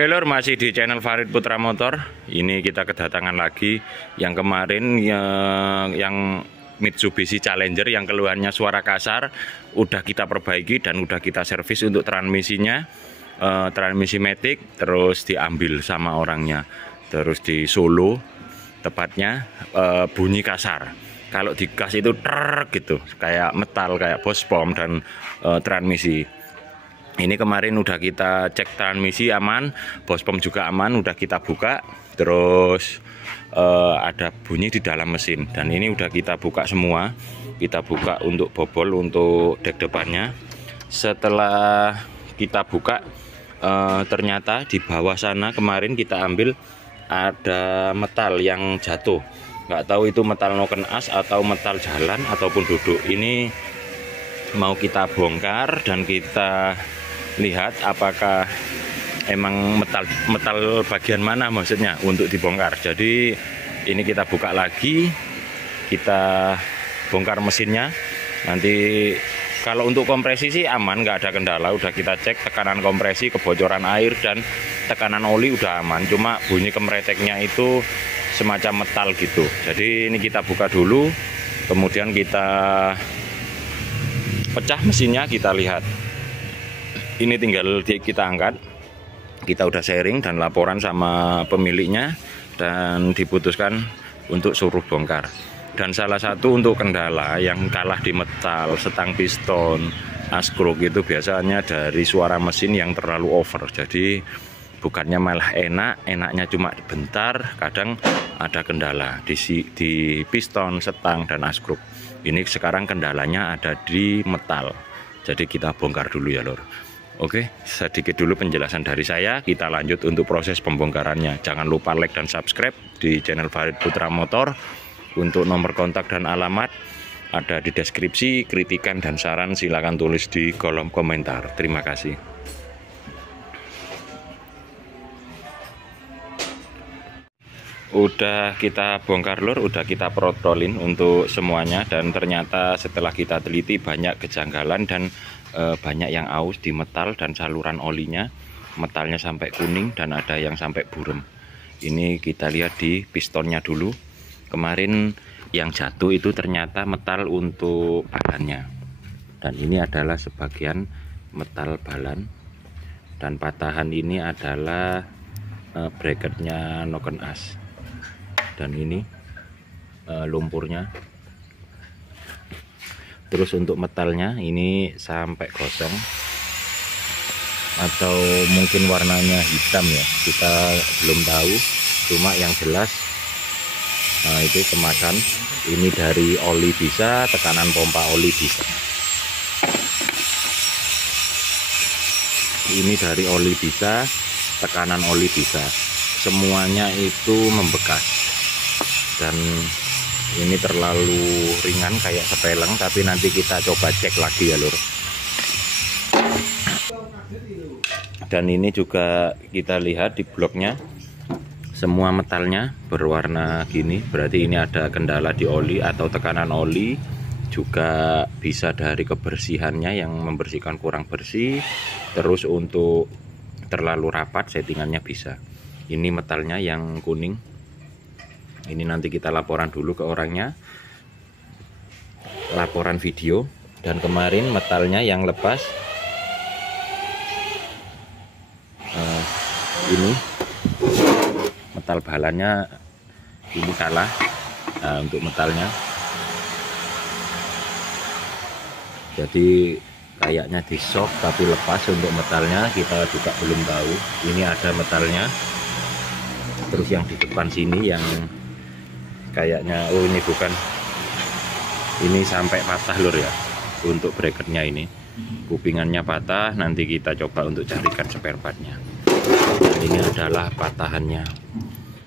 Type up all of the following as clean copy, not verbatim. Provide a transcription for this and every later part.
Oke lor, masih di channel Farid Putra Motor. Ini kita kedatangan lagi yang kemarin yang Mitsubishi Challenger yang keluhannya suara kasar udah kita perbaiki dan udah kita servis untuk transmisinya, transmisi matic, terus diambil sama orangnya, terus di Solo tepatnya, bunyi kasar. Kalau digas itu gitu, kayak metal, kayak bospom dan transmisi. Ini kemarin udah kita cek transmisi aman, bospom juga aman, udah kita buka, terus ada bunyi di dalam mesin. Dan ini udah kita buka semua, kita buka untuk bobol, untuk dek depannya. Setelah kita buka, ternyata di bawah sana kemarin kita ambil ada metal yang jatuh. Nggak tahu itu metal noken as atau metal jalan ataupun duduk. Ini mau kita bongkar dan kita lihat apakah emang metal bagian mana maksudnya untuk dibongkar. Jadi ini kita buka lagi, kita bongkar mesinnya. Nanti kalau untuk kompresi sih aman, nggak ada kendala, udah kita cek tekanan kompresi, kebocoran air dan tekanan oli udah aman. Cuma bunyi kemreteknya itu semacam metal gitu. Jadi ini kita buka dulu, kemudian kita pecah mesinnya, kita lihat. Ini tinggal kita angkat, kita udah sharing dan laporan sama pemiliknya dan diputuskan untuk suruh bongkar. Dan salah satu untuk kendala yang kalah di metal, setang piston, askruk itu biasanya dari suara mesin yang terlalu over. Jadi bukannya malah enaknya cuma bentar, kadang ada kendala di piston, setang dan askruk. Ini sekarang kendalanya ada di metal. Jadi kita bongkar dulu ya lor. Oke, sedikit dulu penjelasan dari saya. Kita lanjut untuk proses pembongkarannya. Jangan lupa like dan subscribe di channel Farid Putra Motor. Untuk nomor kontak dan alamat ada di deskripsi. Kritikan dan saran silakan tulis di kolom komentar. Terima kasih. Udah kita bongkar lur, udah kita protrolin untuk semuanya. Dan ternyata setelah kita teliti banyak kejanggalan dan banyak yang aus di metal dan saluran olinya. Metalnya sampai kuning dan ada yang sampai burem. Ini kita lihat di pistonnya dulu. Kemarin yang jatuh itu ternyata metal untuk balannya. Dan ini adalah sebagian metal balan. Dan patahan ini adalah bracketnya noken as. Dan ini lumpurnya. Terus untuk metalnya ini sampai gosong atau mungkin warnanya hitam ya, kita belum tahu. Cuma yang jelas itu kemasan. Ini dari oli bisa, tekanan pompa oli bisa. Ini dari oli bisa, tekanan oli bisa. Semuanya itu membekas. Dan ini terlalu ringan kayak sepeleng, tapi nanti kita coba cek lagi ya lur. Dan ini juga kita lihat di bloknya semua metalnya berwarna gini, berarti ini ada kendala di oli atau tekanan oli. Juga bisa dari kebersihannya yang membersihkan kurang bersih. Terus untuk terlalu rapat settingannya bisa. Ini metalnya yang kuning. Ini nanti kita laporan dulu ke orangnya, laporan video. Dan kemarin metalnya yang lepas ini metal balannya ini kalah. Untuk metalnya jadi kayaknya di shock tapi lepas. Untuk metalnya kita juga belum tahu. Ini ada metalnya. Terus yang di depan sini yang kayaknya, oh ini bukan, ini sampai patah lur ya. Untuk bracketnya ini kupingannya patah, nanti kita coba untuk carikan spare partnya. Ini adalah patahannya,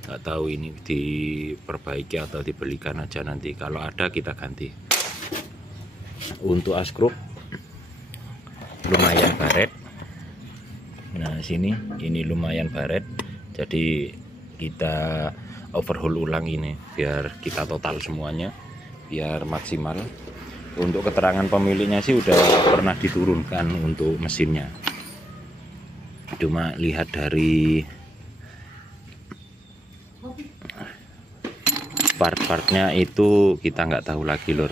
nggak tahu ini diperbaiki atau dibelikan aja, nanti kalau ada kita ganti. Untuk askruk lumayan baret. Nah sini ini lumayan baret, jadi kita overhaul ulang ini biar kita total semuanya biar maksimal. Untuk keterangan pemiliknya sih udah pernah diturunkan untuk mesinnya. Cuma lihat dari part-partnya itu kita nggak tahu lagi lor.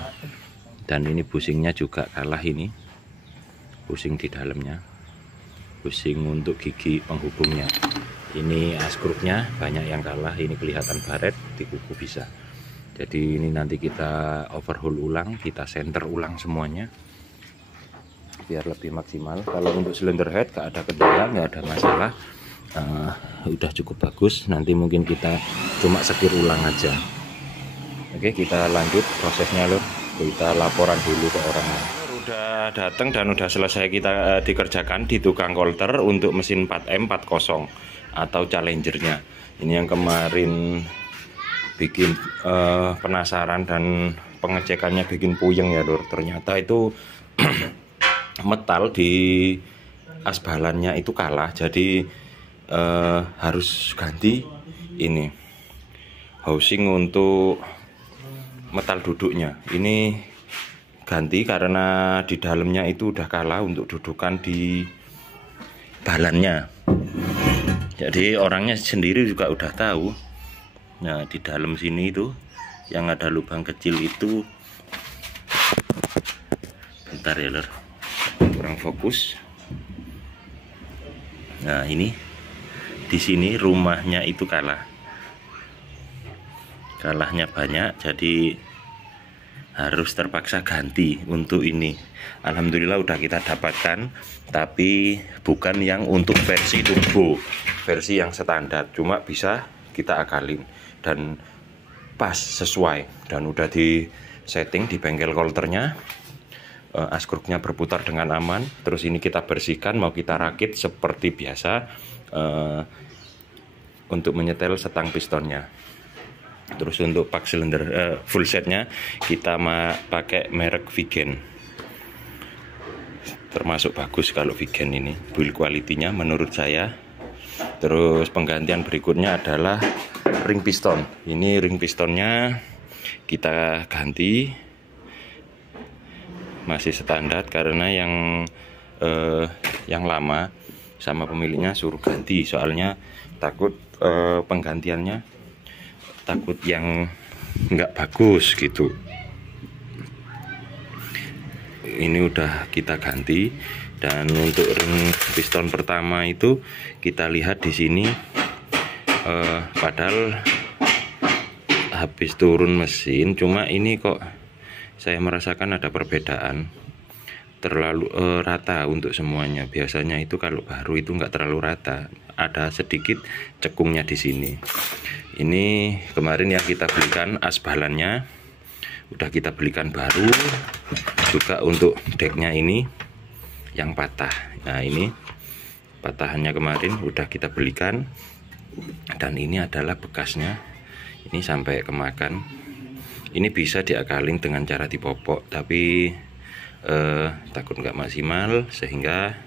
Dan ini busingnya juga kalah, ini busing di dalamnya, busing untuk gigi penghubungnya. Ini askrupnya banyak yang kalah, ini kelihatan baret di kuku bisa. Jadi ini nanti kita overhaul ulang, kita center ulang semuanya biar lebih maksimal. Kalau untuk cylinder head gak ada kendala, nggak ada masalah, udah cukup bagus. Nanti mungkin kita cuma sekir ulang aja. Oke, kita lanjut prosesnya lor. Kita laporan dulu ke orangnya. Udah datang dan udah selesai kita dikerjakan di tukang kolter untuk mesin 4M40 atau Challengernya. Ini yang kemarin bikin penasaran dan pengecekannya bikin puyeng ya lor. Ternyata itu metal di asbalannya itu kalah, jadi harus ganti ini housing untuk metal duduknya. Ini ganti karena di dalamnya itu udah kalah untuk dudukan di balannya. Jadi orangnya sendiri juga udah tahu. Nah, di dalam sini itu yang ada lubang kecil itu, bentar ya lor, kurang fokus. Nah, ini di sini rumahnya itu kalahnya banyak, jadi harus terpaksa ganti untuk ini. Alhamdulillah udah kita dapatkan, tapi bukan yang untuk versi turbo, versi yang standar, cuma bisa kita akalin dan pas sesuai, dan udah di setting di bengkel kolternya. Askrupnya berputar dengan aman. Terus ini kita bersihkan, mau kita rakit seperti biasa untuk menyetel setang pistonnya. Terus untuk pak silinder full setnya kita pakai merek Vigen, termasuk bagus kalau Vigen ini build quality-nya menurut saya. Terus penggantian berikutnya adalah ring piston. Ini ring pistonnya kita ganti, masih standar karena yang lama sama pemiliknya suruh ganti, soalnya takut penggantiannya takut yang nggak bagus gitu. Ini udah kita ganti. Dan untuk ring piston pertama itu kita lihat di sini, padahal habis turun mesin, cuma ini kok saya merasakan ada perbedaan, terlalu rata untuk semuanya. Biasanya itu kalau baru itu nggak terlalu rata, ada sedikit cekungnya di sini. Ini kemarin yang kita belikan asbalannya udah kita belikan baru juga. Untuk decknya ini yang patah, nah ini patahannya kemarin udah kita belikan, dan ini adalah bekasnya, ini sampai kemakan. Ini bisa diakalin dengan cara dipopok, tapi takut nggak maksimal, sehingga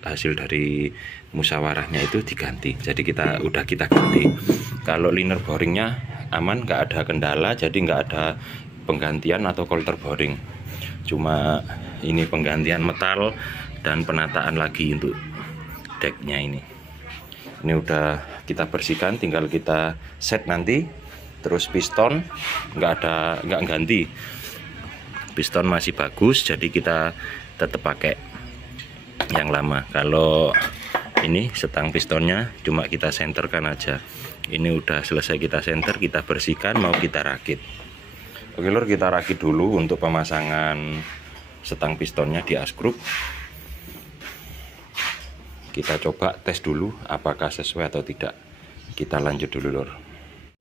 hasil dari musyawarahnya itu diganti. Jadi udah kita ganti. Kalau liner boringnya aman, nggak ada kendala, jadi nggak ada penggantian atau kolter boring. Cuma ini penggantian metal dan penataan lagi untuk decknya ini. Ini udah kita bersihkan, tinggal kita set nanti. Terus piston nggak ganti, piston masih bagus, jadi kita tetap pakai yang lama. Kalau ini setang pistonnya cuma kita senterkan aja. Ini udah selesai kita senter, kita bersihkan, mau kita rakit. Oke lor, kita rakit dulu untuk pemasangan setang pistonnya di askrup. Kita coba tes dulu apakah sesuai atau tidak. Kita lanjut dulu lor.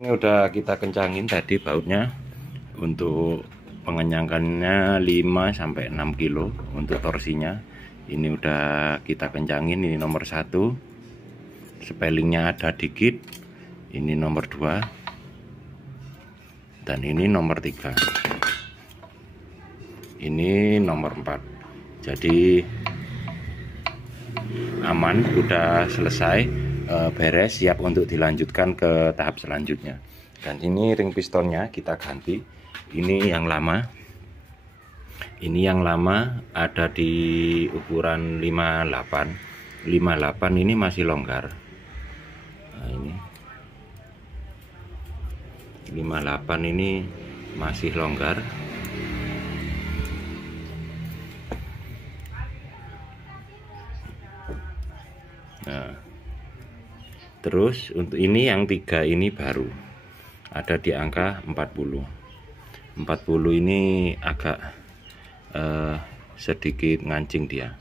Ini udah kita kencangin tadi bautnya, untuk mengenyangkannya 5-6 kilo untuk torsinya. Ini udah kita kencangin. Ini nomor 1, spellingnya ada dikit. Ini nomor 2, dan ini nomor 3. Ini nomor 4. Jadi aman, udah selesai, beres, siap untuk dilanjutkan ke tahap selanjutnya. Dan ini ring pistonnya kita ganti. Ini yang lama. Ini yang lama ada di ukuran 58. 58 ini masih longgar. Nah, ini 58 ini masih longgar. Nah, terus untuk ini yang 3 ini baru ada di angka 40. 40 ini agak sedikit ngancing dia.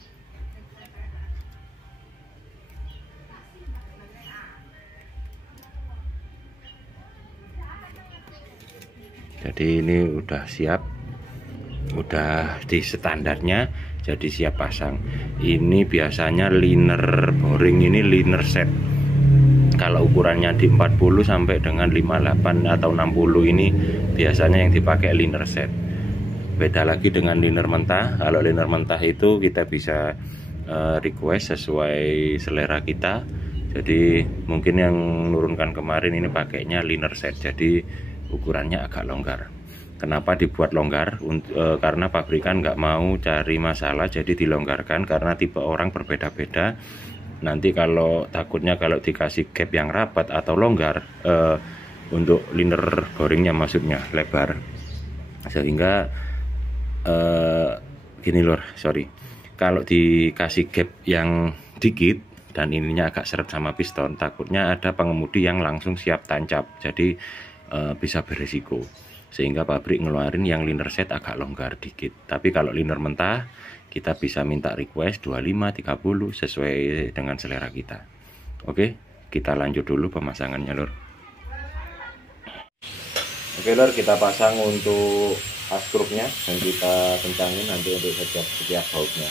Jadi ini udah siap, udah di standarnya, jadi siap pasang. Ini biasanya liner boring, ini liner set. Kalau ukurannya di 40 sampai dengan 58 atau 60 ini biasanya yang dipakai liner set. Beda lagi dengan liner mentah. Kalau liner mentah itu kita bisa request sesuai selera kita. Jadi mungkin yang nurunkan kemarin ini pakainya liner set, jadi ukurannya agak longgar. Kenapa dibuat longgar? Karena pabrikan nggak mau cari masalah, jadi dilonggarkan karena tipe orang berbeda-beda. Nanti kalau takutnya kalau dikasih gap yang rapat atau longgar untuk liner boringnya, maksudnya lebar, sehingga gini lor, sorry, kalau dikasih gap yang dikit dan ininya agak seret sama piston, takutnya ada pengemudi yang langsung siap tancap, jadi bisa beresiko, sehingga pabrik ngeluarin yang liner set agak longgar dikit. Tapi kalau liner mentah kita bisa minta request 25, 30 sesuai dengan selera kita. Oke, kita lanjut dulu pemasangannya lor. Oke lor, kita pasang untuk askrupnya dan kita kencangin nanti untuk setiap bautnya.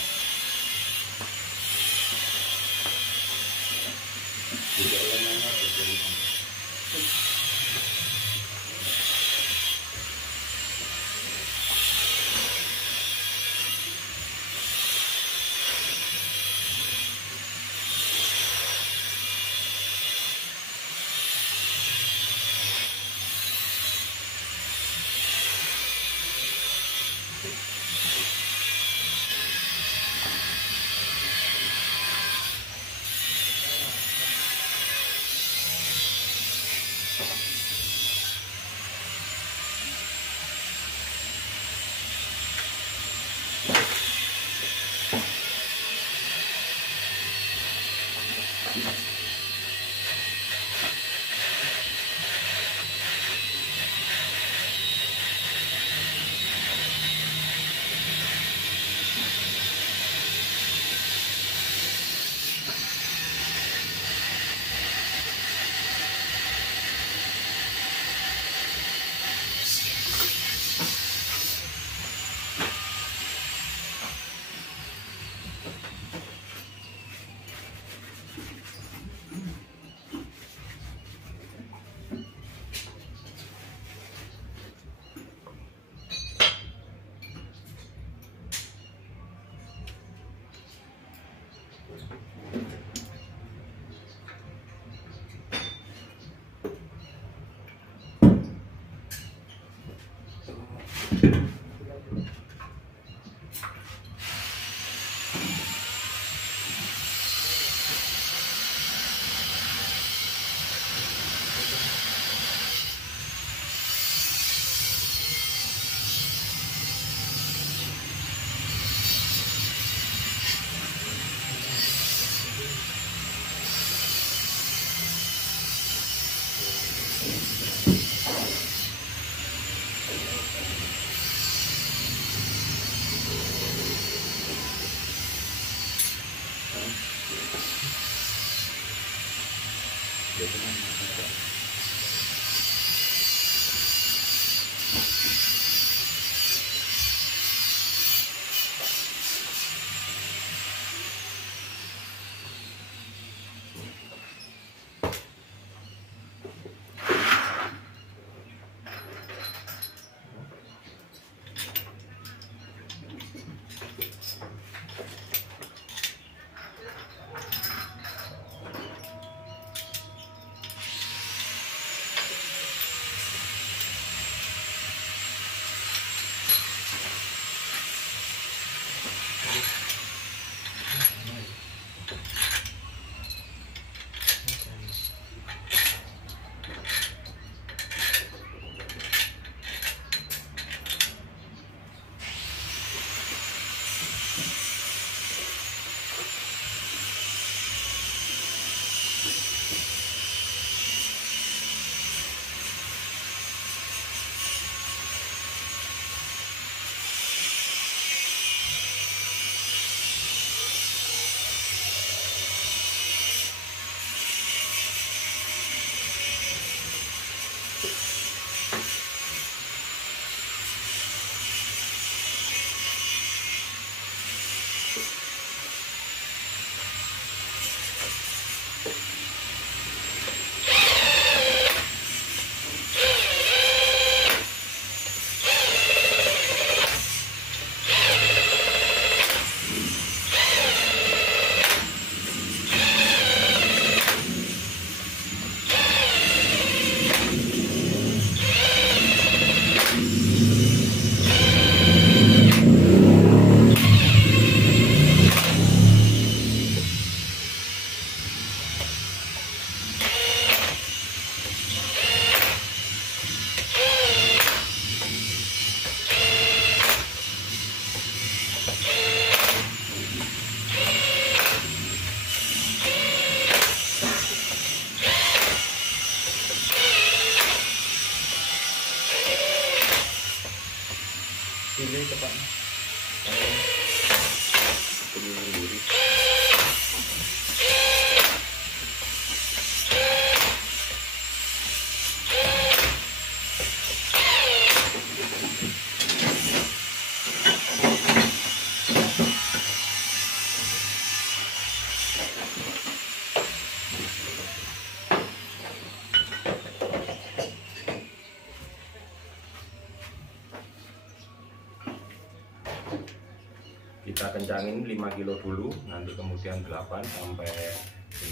kita kencangin 5 kilo dulu, nanti kemudian 8 sampai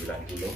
9 kilo.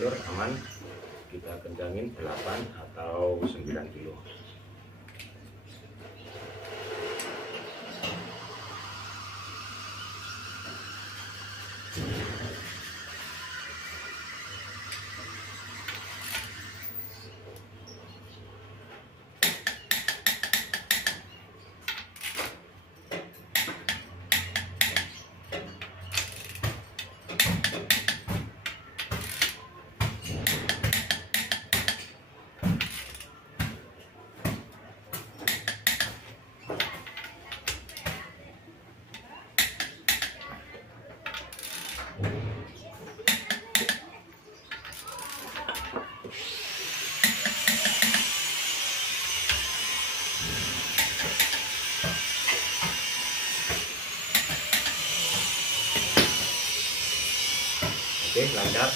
Lur aman, kita kencangin 8 atau 9 kilo. Oke, lancar.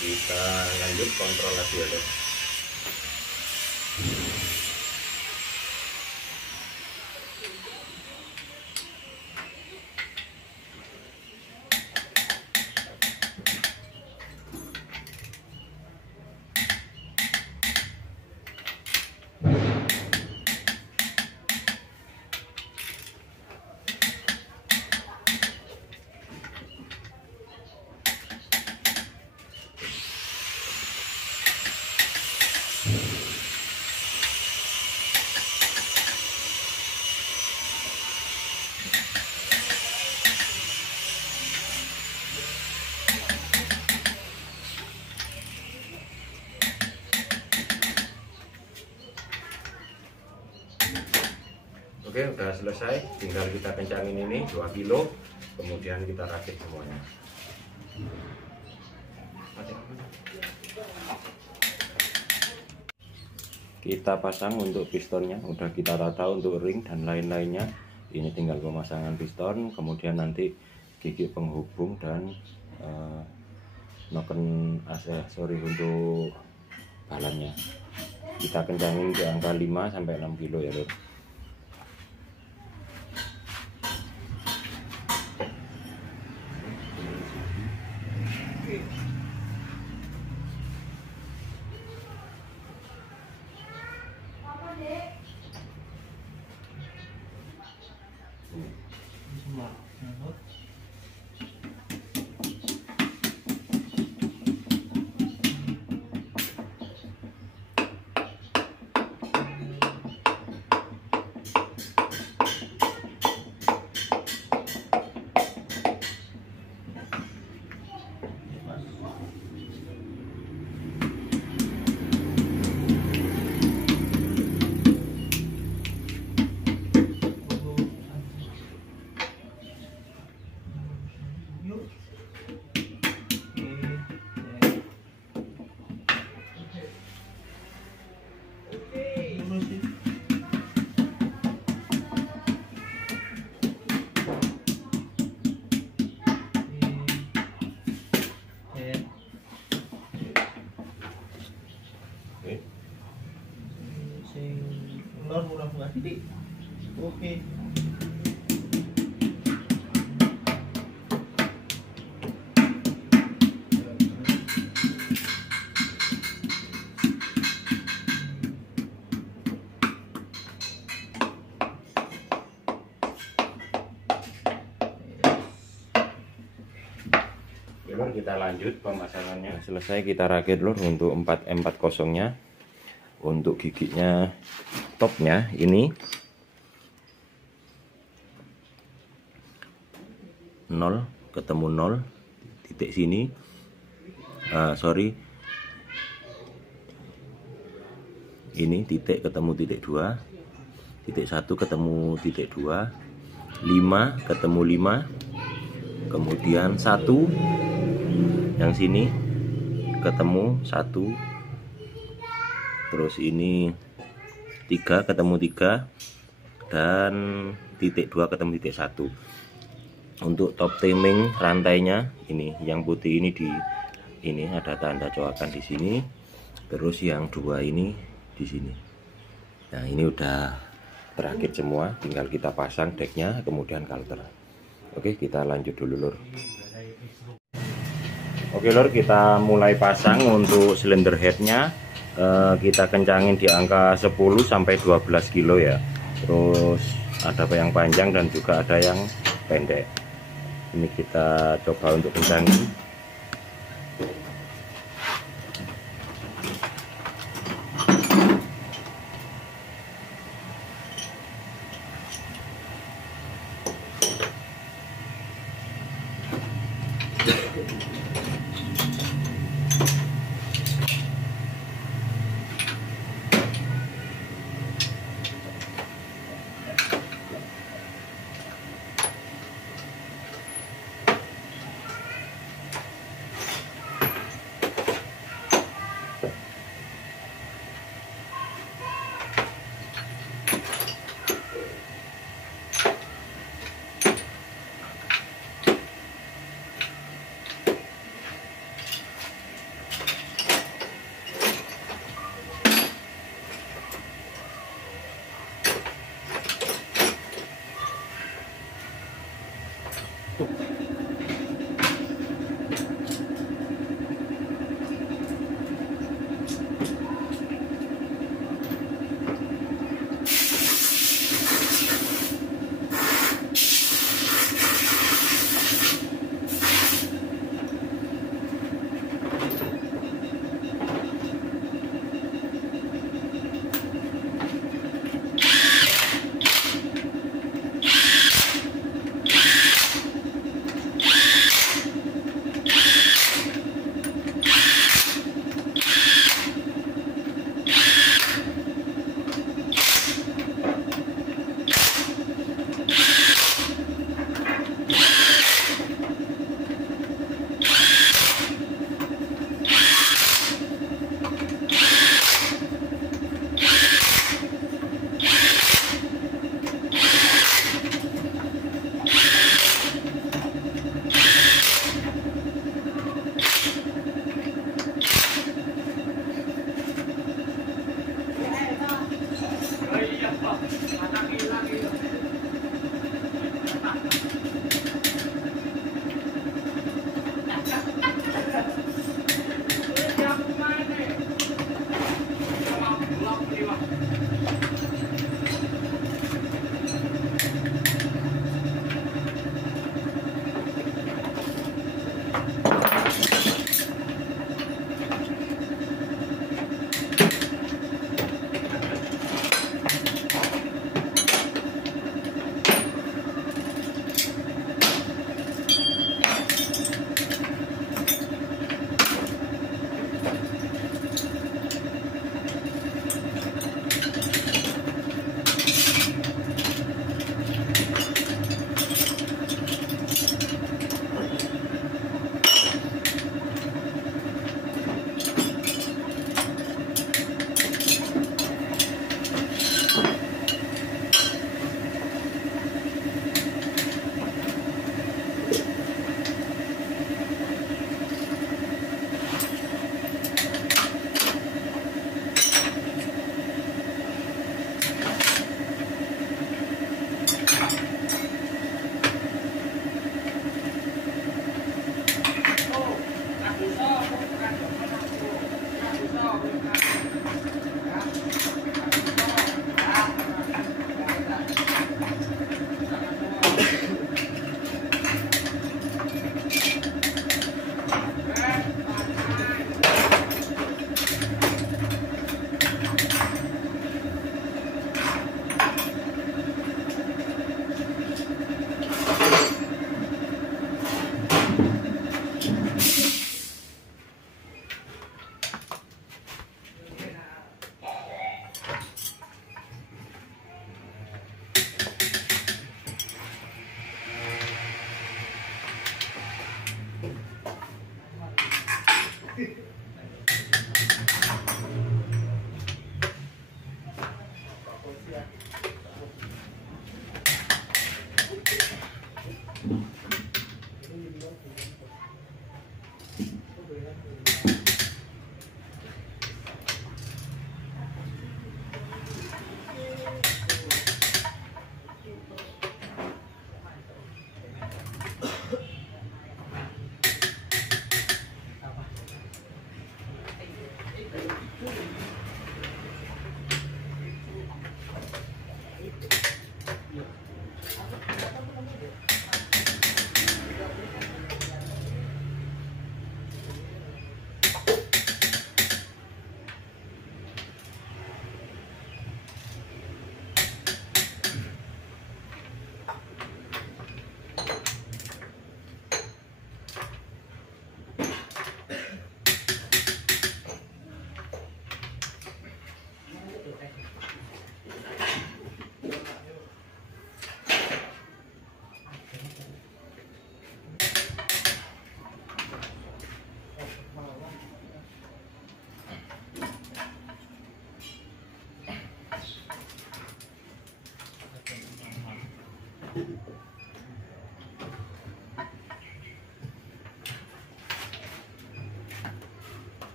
Kita lanjut kontrol lagi ya, guys. Oke, udah selesai, tinggal kita kencangin ini 2 kilo, kemudian kita rakit semuanya. Kita pasang untuk pistonnya, udah kita tata untuk ring dan lain-lainnya. Ini tinggal pemasangan piston, kemudian nanti gigi penghubung dan noken aksesori untuk balannya. Kita kencangin di angka 5 sampai 6 kilo ya, Lur. Oke. Lur, kita lanjut pemasangannya. Selesai kita rakit, Lur, untuk 4M40 nya. Untuk giginya topnya ini 0 ketemu 0, titik sini ini titik ketemu titik 2, titik 1 ketemu titik 2, 5 ketemu 5, kemudian 1 yang sini ketemu 1, terus ini 3 ketemu 3, dan titik 2 ketemu titik 1. Untuk top timing rantainya ini yang putih ini ini ada tanda coakan di sini, terus yang 2 ini di sini. Nah, ini udah terakhir semua, tinggal kita pasang decknya kemudian kalter. Oke, kita lanjut dulu lur. Oke lur, kita mulai pasang. Untuk silinder headnya kita kencangin di angka 10 sampai 12 kilo ya. Terus ada yang panjang dan juga ada yang pendek. Ini kita coba untuk kencangin.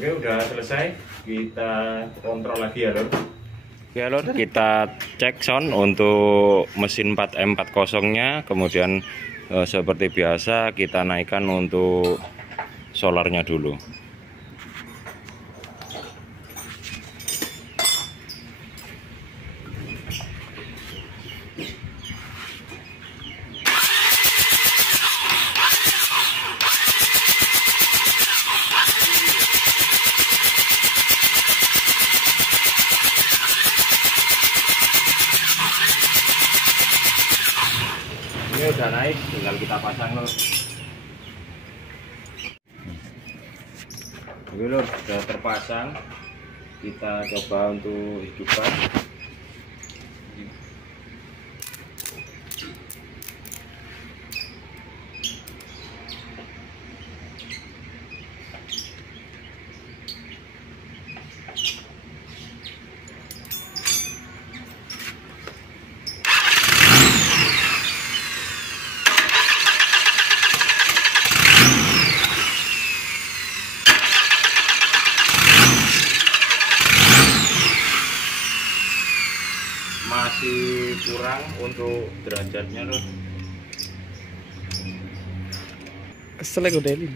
Oke, udah selesai. Kita kontrol lagi ya, Lur. Oke, Lur, kita cek sound untuk mesin 4M40-nya. Kemudian seperti biasa kita naikkan untuk solarnya dulu. Ini udah naik, tinggal kita pasang, Lur. Oke, Lur, sudah terpasang. Kita coba untuk hidupkan. Masih kurang untuk derajatnya, Lur. Kesel aku Deli.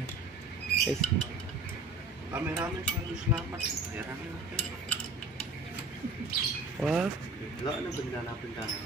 Kameramen selalu selamat. Ya rame. Wah, Lo ada bendana-bendana.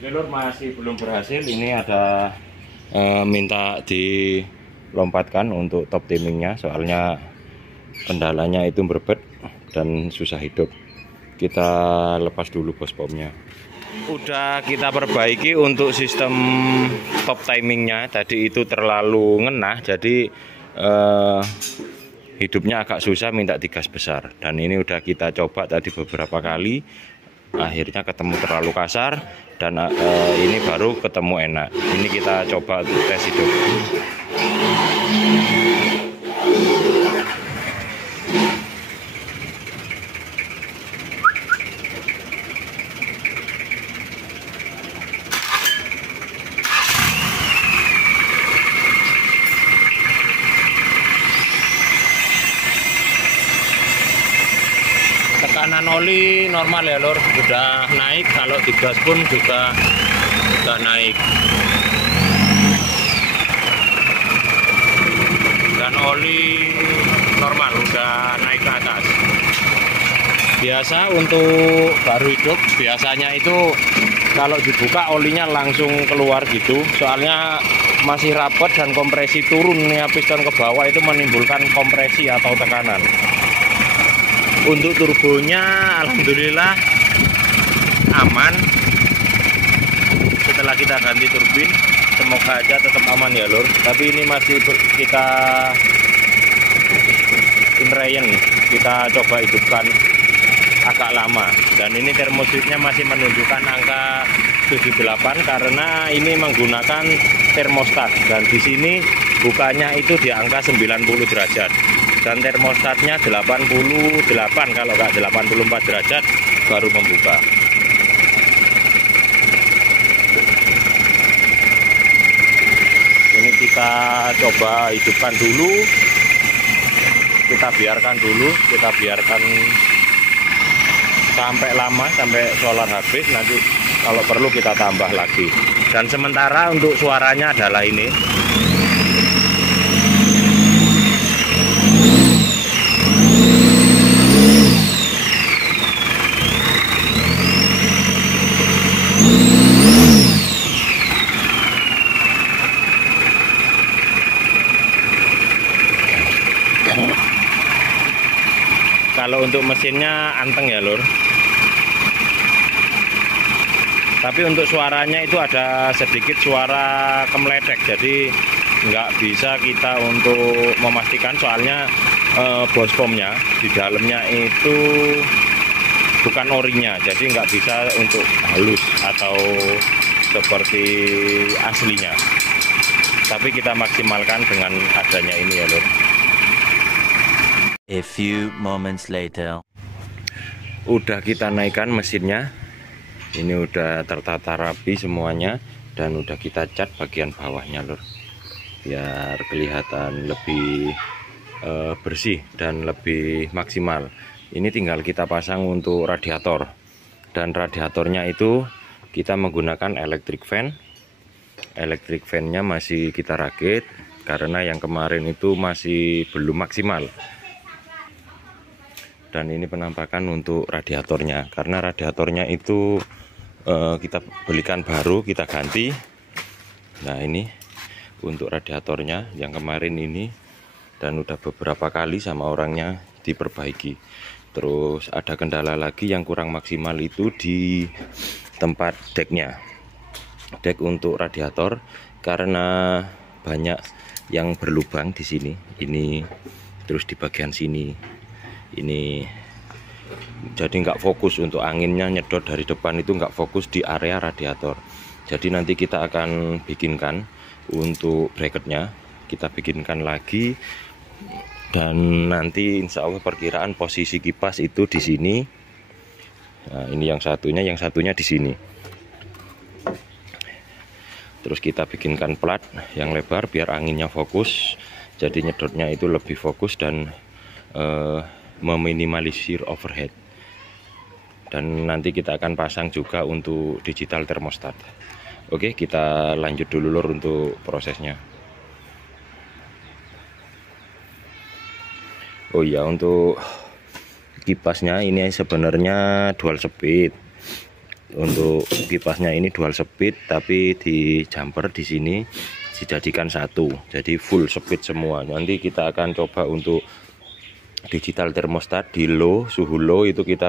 Lur masih belum berhasil. Ini ada minta dilompatkan untuk top timingnya, soalnya kendalanya itu berbet dan susah hidup. Kita lepas dulu bos pomnya. Udah kita perbaiki untuk sistem top timingnya. Tadi itu terlalu ngenah, jadi hidupnya agak susah, minta digas besar. Dan ini udah kita coba tadi beberapa kali, akhirnya ketemu terlalu kasar, dan ini baru ketemu enak. Ini kita coba untuk tes hidup. Tekanan oli normal ya lur, udah naik. Kalau digas pun juga udah naik, dan oli normal udah naik ke atas. Biasa untuk baru hidup biasanya itu kalau dibuka olinya langsung keluar gitu, soalnya masih rapat dan kompresi turun nih, piston ke bawah itu menimbulkan kompresi atau tekanan. Untuk turbonya alhamdulillah aman. Setelah kita ganti turbin, semoga aja tetap aman ya lur. Tapi ini masih kita inrayen, kita coba hidupkan agak lama. Dan ini termostatnya masih menunjukkan angka 78 karena ini menggunakan termostat, dan di sini bukanya itu di angka 90 derajat. Dan termostatnya 88, kalau nggak 84 derajat baru membuka. Ini kita coba hidupkan dulu, kita biarkan sampai lama, sampai solar habis. Nanti kalau perlu kita tambah lagi. Dan sementara untuk suaranya adalah ini. Kalau untuk mesinnya anteng ya lur, tapi untuk suaranya itu ada sedikit suara kemledek, jadi nggak bisa kita untuk memastikan, soalnya bos pomnya di dalamnya itu bukan orinya, jadi nggak bisa untuk halus atau seperti aslinya. Tapi kita maksimalkan dengan adanya ini ya lur. A few moments later. Udah kita naikkan mesinnya, ini udah tertata rapi semuanya, dan udah kita cat bagian bawahnya lur, biar kelihatan lebih bersih dan lebih maksimal. Ini tinggal kita pasang untuk radiator, dan radiatornya itu kita menggunakan electric fan. Electric fan-nya masih kita rakit karena yang kemarin itu masih belum maksimal. Dan ini penampakan untuk radiatornya, karena radiatornya itu kita belikan baru, kita ganti. Nah ini untuk radiatornya yang kemarin ini, dan udah beberapa kali sama orangnya diperbaiki. Terus ada kendala lagi yang kurang maksimal itu di tempat deknya, dek untuk radiator, karena banyak yang berlubang di sini. Ini terus di bagian sini ini, jadi nggak fokus untuk anginnya nyedot dari depan, itu nggak fokus di area radiator. Jadi nanti kita akan bikinkan untuk bracketnya, kita bikinkan lagi, dan nanti insya Allah perkiraan posisi kipas itu di sini. Nah ini yang satunya di sini. Terus kita bikinkan plat yang lebar biar anginnya fokus, jadi nyedotnya itu lebih fokus dan meminimalisir overhead. Dan nanti kita akan pasang juga untuk digital termostat. Oke, kita lanjut dulu lur untuk prosesnya. Oh iya, untuk kipasnya ini sebenarnya dual speed, Untuk kipasnya ini dual speed, tapi di jumper di sini dijadikan satu, jadi full speed semua. Nanti kita akan coba untuk digital termostat di low, suhu low itu kita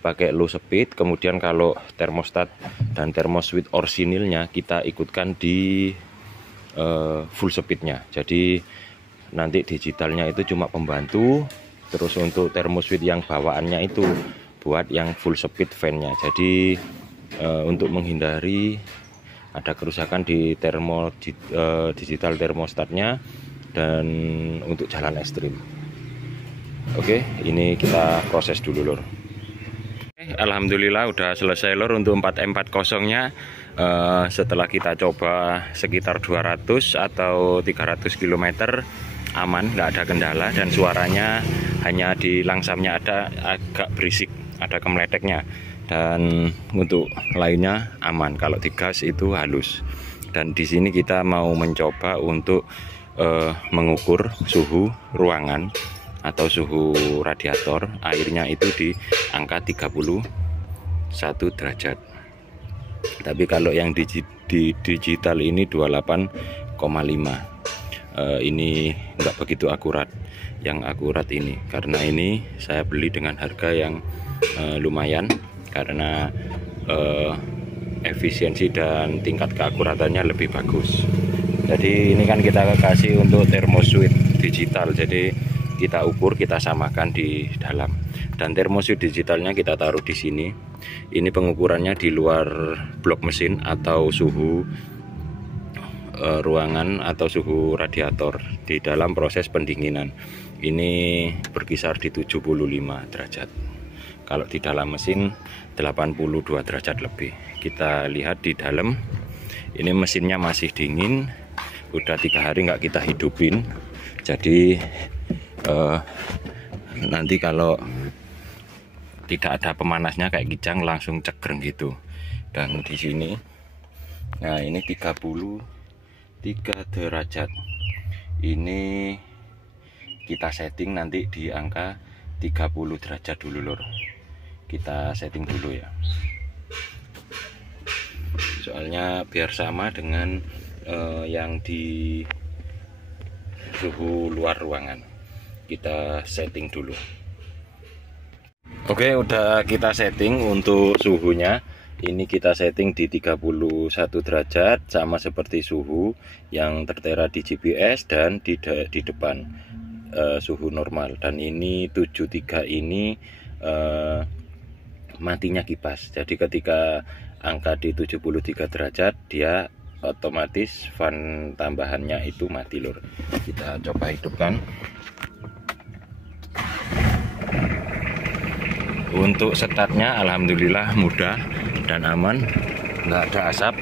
pakai low speed. Kemudian kalau termostat dan termoswitch orsinilnya kita ikutkan di full speednya. Jadi nanti digitalnya itu cuma pembantu. Terus untuk termoswitch yang bawaannya itu buat yang full speed fan-nya. Jadi untuk menghindari ada kerusakan di digital termostatnya dan untuk jalan ekstrim. Oke, ini kita proses dulu lur. Alhamdulillah udah selesai lur untuk 4M40-nya. Setelah kita coba sekitar 200 atau 300 km aman, nggak ada kendala, dan suaranya hanya di langsamnya ada agak berisik, ada kemeleteknya, dan untuk lainnya aman. Kalau di gas itu halus. Dan di sini kita mau mencoba untuk mengukur suhu ruangan atau suhu radiator airnya itu di angka 31 derajat. Tapi kalau yang di digital ini 28,5. Ini enggak begitu akurat. Yang akurat ini, karena ini saya beli dengan harga yang lumayan, karena efisiensi dan tingkat keakuratannya lebih bagus. Jadi ini kan kita kasih untuk termoswitch digital, jadi kita ukur, kita samakan di dalam. Dan termoswitch digitalnya kita taruh di sini. Ini pengukurannya di luar blok mesin atau suhu ruangan atau suhu radiator. Di dalam proses pendinginan ini berkisar di 75 derajat. Kalau di dalam mesin 82 derajat lebih. Kita lihat di dalam, ini mesinnya masih dingin, udah 3 hari nggak kita hidupin. Jadi nanti kalau tidak ada pemanasnya kayak kijang langsung cegreng gitu. Dan di sini, nah ini 33 derajat. Ini kita setting nanti di angka 30 derajat dulu lur. Kita setting dulu ya. Soalnya biar sama dengan yang di suhu luar ruangan. Kita setting dulu. Oke, udah kita setting untuk suhunya. Ini kita setting di 31 derajat, sama seperti suhu yang tertera di GPS dan di depan suhu normal. Dan ini 73 ini matinya kipas. Jadi ketika angka di 73 derajat dia otomatis fan tambahannya itu mati lur. Kita coba hidupkan. Untuk startnya alhamdulillah mudah dan aman, nggak ada asap.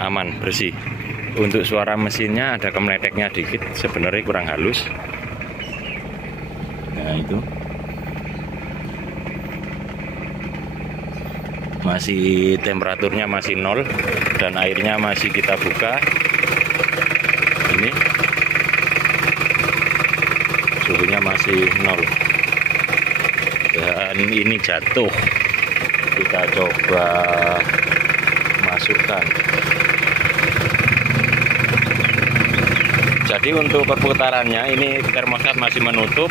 Aman, bersih. Untuk suara mesinnya ada kemeleteknya dikit, sebenarnya kurang halus. Nah itu masih temperaturnya masih 0 dan airnya masih kita buka. Ini suhunya masih 0 dan ini jatuh. Kita coba masukkan. Jadi untuk perputarannya ini termostat masih menutup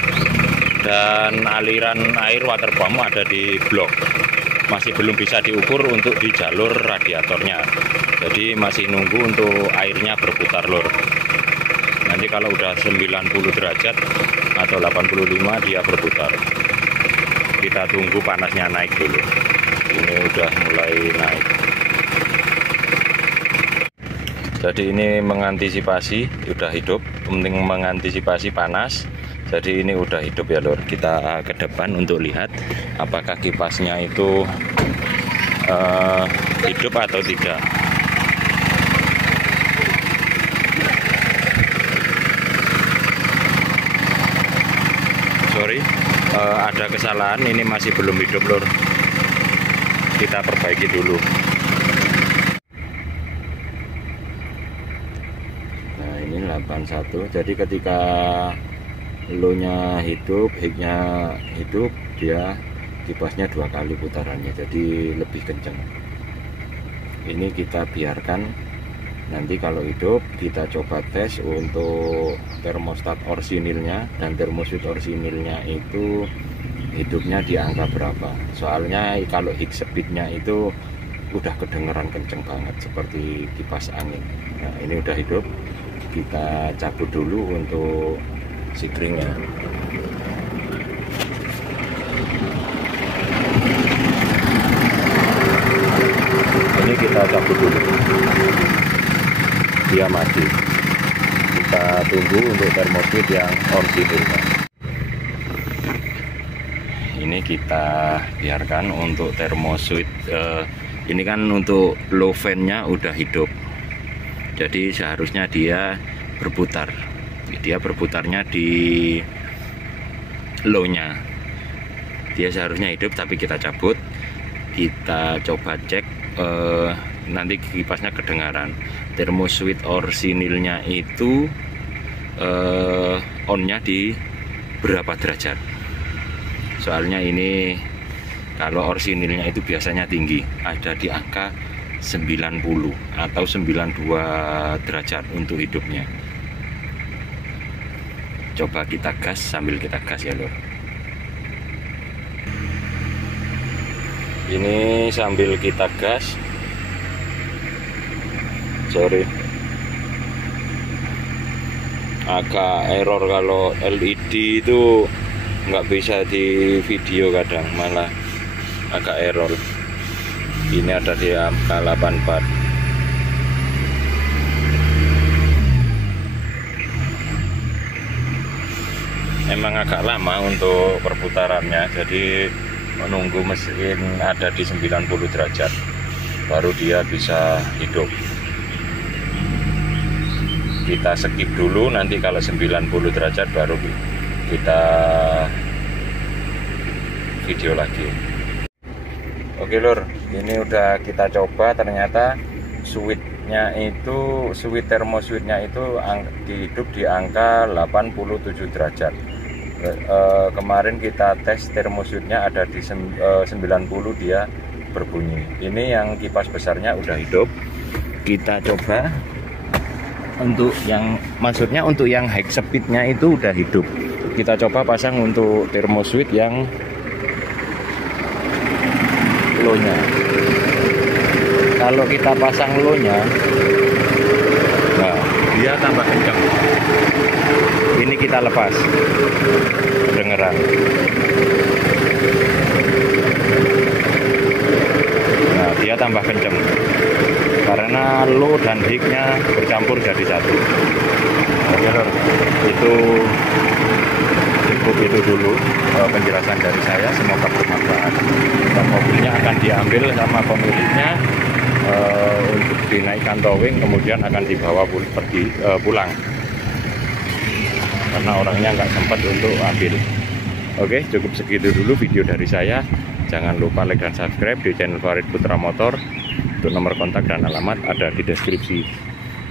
dan aliran air water pump ada di blok, masih belum bisa diukur untuk di jalur radiatornya. Jadi masih nunggu untuk airnya berputar lur. Nanti kalau udah 90 derajat atau 85 dia berputar. Kita tunggu panasnya naik dulu. Ini udah mulai naik. Jadi ini mengantisipasi, udah hidup, penting mengantisipasi panas. Jadi ini udah hidup ya lur. Kita ke depan untuk lihat apakah kipasnya itu hidup atau tidak. Sorry, ada kesalahan, ini masih belum hidup lur. Kita perbaiki dulu. Nah ini ban satu. Jadi ketika low-nya hidup, high-nya hidup, dia kipasnya 2 kali putarannya, jadi lebih kencang. Ini kita biarkan, nanti kalau hidup kita coba tes untuk termostat orsinilnya dan termoswitch orsinilnya itu hidupnya di angka berapa. Soalnya kalau high speednya itu udah kedengeran kenceng banget seperti kipas angin. Nah ini udah hidup, kita cabut dulu untuk sikringnya. Ini kita cabut dulu, dia mati. Kita tunggu untuk termoswitch yang orisinilnya. Ini kita biarkan untuk termoswitch. Ini kan untuk low fan-nya udah hidup, jadi seharusnya dia berputar. Dia berputarnya di low-nya, dia seharusnya hidup, tapi kita cabut. Kita coba cek, nanti kipasnya kedengaran. Termoswitch orsinilnya itu on-nya di berapa derajat. Soalnya ini kalau orsinilnya itu biasanya tinggi, ada di angka 90 atau 92 derajat untuk hidupnya. Coba kita gas, sambil kita gas ya lor. Ini sambil kita gas. Sorry, agak error kalau LED itu nggak bisa di video, kadang malah agak error. Ini ada di angka 84. Emang agak lama untuk perputarannya, jadi menunggu mesin ada di 90 derajat baru dia bisa hidup. Kita skip dulu, nanti kalau 90 derajat baru kita video lagi. Oke lor, ini udah kita coba, ternyata switchnya itu, switch termoswitchnya itu hidup di angka 87 derajat. Kemarin kita tes termoswitchnya ada di 90, dia berbunyi. Ini yang kipas besarnya udah hidup. Kita coba untuk yang, maksudnya untuk yang high speednya itu udah hidup. Kita coba pasang untuk termoswitch yang low-nya. Kalau kita pasang low-nya, nah dia tambah kencang. Ini kita lepas, kedengeran. Nah dia tambah kencang karena low dan high-nya bercampur jadi satu. Oke lor, itu cukup itu dulu penjelasan dari saya, semoga bermanfaat. Dan mobilnya akan diambil sama pemiliknya untuk dinaikkan towing, kemudian akan dibawa pergi pulang karena orangnya nggak sempat untuk ambil. Oke, cukup segitu dulu video dari saya. Jangan lupa like dan subscribe di channel Farid Putra Motor. Untuk nomor kontak dan alamat ada di deskripsi.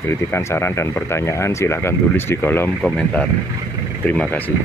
Kritikan, saran dan pertanyaan silahkan tulis di kolom komentar. Terima kasih.